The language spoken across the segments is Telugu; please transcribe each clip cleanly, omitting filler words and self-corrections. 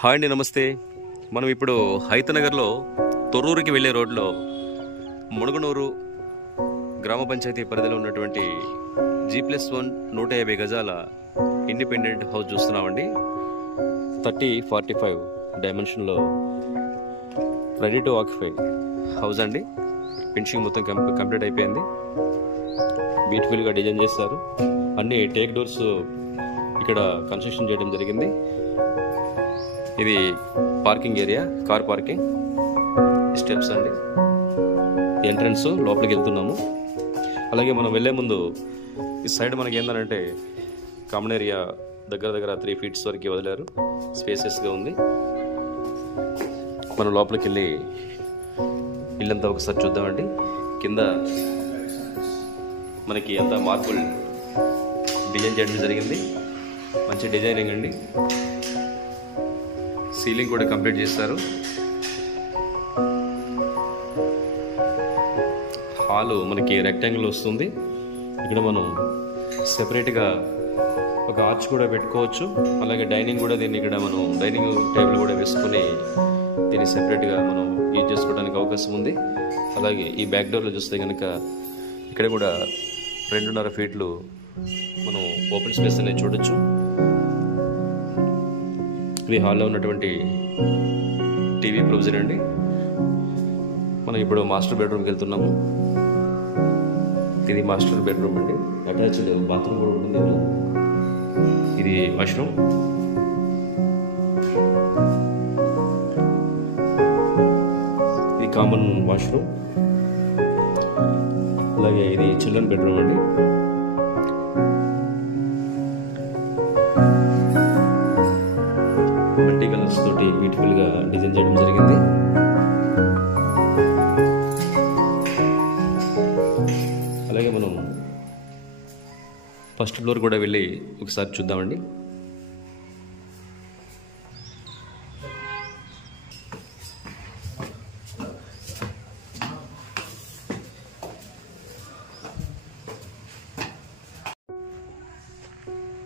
హాయ్ అండి, నమస్తే. మనం ఇప్పుడు హైతనగర్లో తొర్రూరుకి వెళ్ళే రోడ్లో మునుగనూరు గ్రామ పంచాయతీ పరిధిలో ఉన్నటువంటి G+1 150 గజాల ఇండిపెండెంట్ హౌస్ చూస్తున్నామండి. 30-45 డైమెన్షన్లో రెడీ టు ఆక్యుపై హౌస్ అండి. ఫినిషింగ్ మొత్తం కంప్లీట్ అయిపోయింది. బ్యూటిఫుల్గా డిజైన్ చేస్తారు. అన్ని టేక్ డోర్స్ ఇక్కడ కన్స్ట్రక్షన్ చేయడం జరిగింది. ఇది parking area, car parking. Steps అండి, ఎంట్రన్స్. లోపలికి వెళ్తున్నాము. అలాగే మనం వెళ్ళే ముందు ఈ సైడ్ మనకి ఏంటంటే కామన్ ఏరియా దగ్గర 3 feet వరకు వదిలారు. స్పేసెస్గా ఉంది. మనం లోపలికి వెళ్ళి ఇల్లంతా ఒకసారి చూద్దామండి. కింద మనకి అంతా మార్బుల్ డిజైన్ చేయడం జరిగింది. మంచి డిజైనింగ్ అండి. సీలింగ్ కూడా కంప్లీట్ చేస్తారు. హాలు మనకి రెక్టాంగిల్ వస్తుంది. ఇక్కడ మనం సెపరేట్గా ఒక ఆర్చ్ కూడా పెట్టుకోవచ్చు. అలాగే డైనింగ్ కూడా దీన్ని మనం డైనింగ్ టేబుల్ కూడా వేసుకొని దీన్ని సెపరేట్గా మనం యూజ్ చేసుకోవడానికి అవకాశం ఉంది. అలాగే ఈ బ్యాక్ డోర్లో చూస్తే కనుక ఇక్కడ కూడా 2.5 feet మనం ఓపెన్ స్పేస్ అనేది చూడొచ్చు. ఇది హాల్లో ఉన్నటువంటి టీవీ ప్రొవిజన్ అండి. మనం ఇప్పుడు మాస్టర్ బెడ్రూమ్కి వెళ్తున్నాము. ఇది మాస్టర్ బెడ్రూమ్ అండి. అటాచ్డ్ బాత్రూమ్ కూడా ఉంటుంది. ఇది వాష్రూమ్. ఇది కామన్ వాష్రూమ్. అలాగే ఇది చిల్డ్రన్ బెడ్రూమ్ అండి. మల్టీ కలర్స్ తోటి బ్యూటిఫుల్ గా డిజైన్ చేయడం జరిగింది. అలాగే మనం ఫస్ట్ ఫ్లోర్ కూడా వెళ్ళి ఒకసారి చూద్దామండి.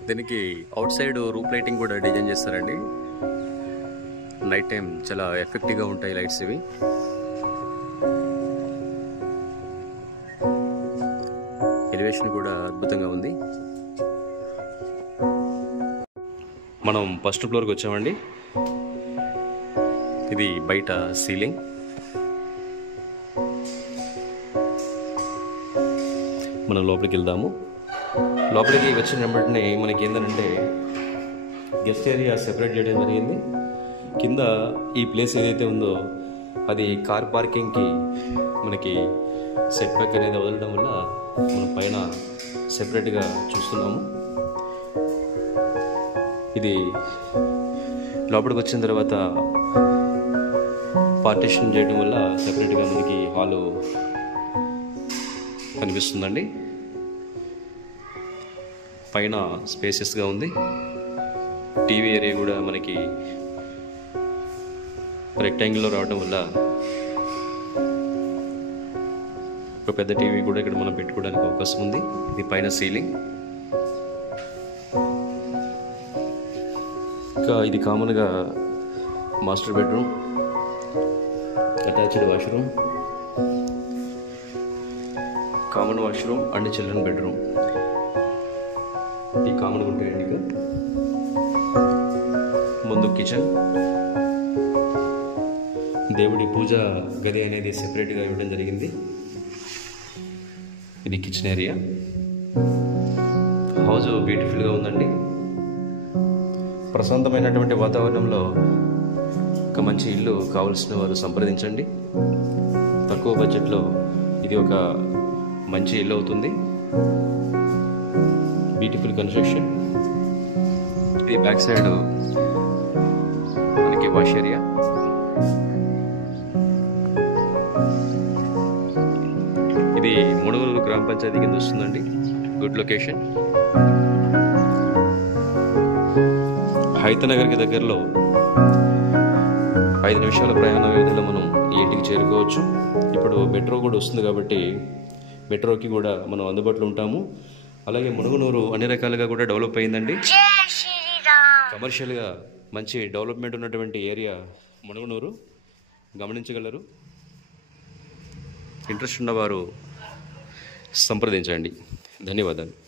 దీనికి అవుట్ సైడ్ రూప్ లైటింగ్ కూడా డిజైన్ చేస్తారండి. నైట్ టైం చాలా ఎఫెక్టివ్గా ఉంటాయి లైట్స్ ఇవి. ఎలివేషన్ కూడా అద్భుతంగా ఉంది. మనం ఫస్ట్ ఫ్లోర్కి వచ్చామండి. ఇది బయట సీలింగ్. మనం లోపలికి వెళ్దాము. లోపలికి వచ్చిన వెంటనే మనకి ఏంటంటే గెస్ట్ ఏరియా సెపరేట్ చేయడం జరిగింది. కింద ఈ ప్లేస్ ఏదైతే ఉందో అది కార్ పార్కింగ్కి మనకి సెట్ బ్యాక్ అనేది వదలడం వల్ల మనం పైన సెపరేట్గా చూస్తున్నాము. ఇది లోపలికి వచ్చిన తర్వాత పార్టిషన్ చేయడం వల్ల సెపరేట్గా మనకి హాలు కనిపిస్తుందండి. పైన స్పేసెస్గా ఉంది. టీవీ ఏరియా కూడా మనకి రెక్టాంగిల్లో రావడం వల్ల ఒక పెద్ద టీవీ కూడా ఇక్కడ మనం పెట్టుకోవడానికి అవకాశం ఉంది. ఇది పైన సీలింగ్. ఇంకా ఇది కామన్గా master bedroom, attached washroom, common washroom and children bedroom. ఈ కామన్గా ఉంటాయండి. ఇక ముందు కిచెన్, దేవుడి పూజ గది అనేది సెపరేట్గా ఇవ్వడం జరిగింది. ఇది కిచెన్ ఏరియా. హౌస్ బ్యూటిఫుల్గా ఉందండి. ప్రశాంతమైనటువంటి వాతావరణంలో ఒక మంచి ఇల్లు కావలసిన వారు సంప్రదించండి. తక్కువ బడ్జెట్లో ఇది ఒక మంచి ఇల్లు అవుతుంది. Beautiful construction. ఇది బ్యాక్ సైడ్ మనకి వాష్ ఏరియా. ఇది మునుగనూరు గ్రామ పంచాయతీ కింద వస్తుందండి. Good location. హైతనగర్కి దగ్గరలో 5 నిమిషాల ప్రయాణ వ్యవధిలో మనం ఈ ఇంటికి చేరుకోవచ్చు. ఇప్పుడు మెట్రో కూడా వస్తుంది కాబట్టి మెట్రోకి కూడా మనం అందుబాటులో ఉంటాము. అలాగే మునుగనూరు అన్ని రకాలుగా కూడా డెవలప్ అయిందండి. కమర్షియల్గా మంచి డెవలప్మెంట్ ఉన్నటువంటి ఏరియా మునుగనూరు, గమనించగలరు. ఇంట్రెస్ట్ ఉన్నవారు సంప్రదించండి. ధన్యవాదాలు.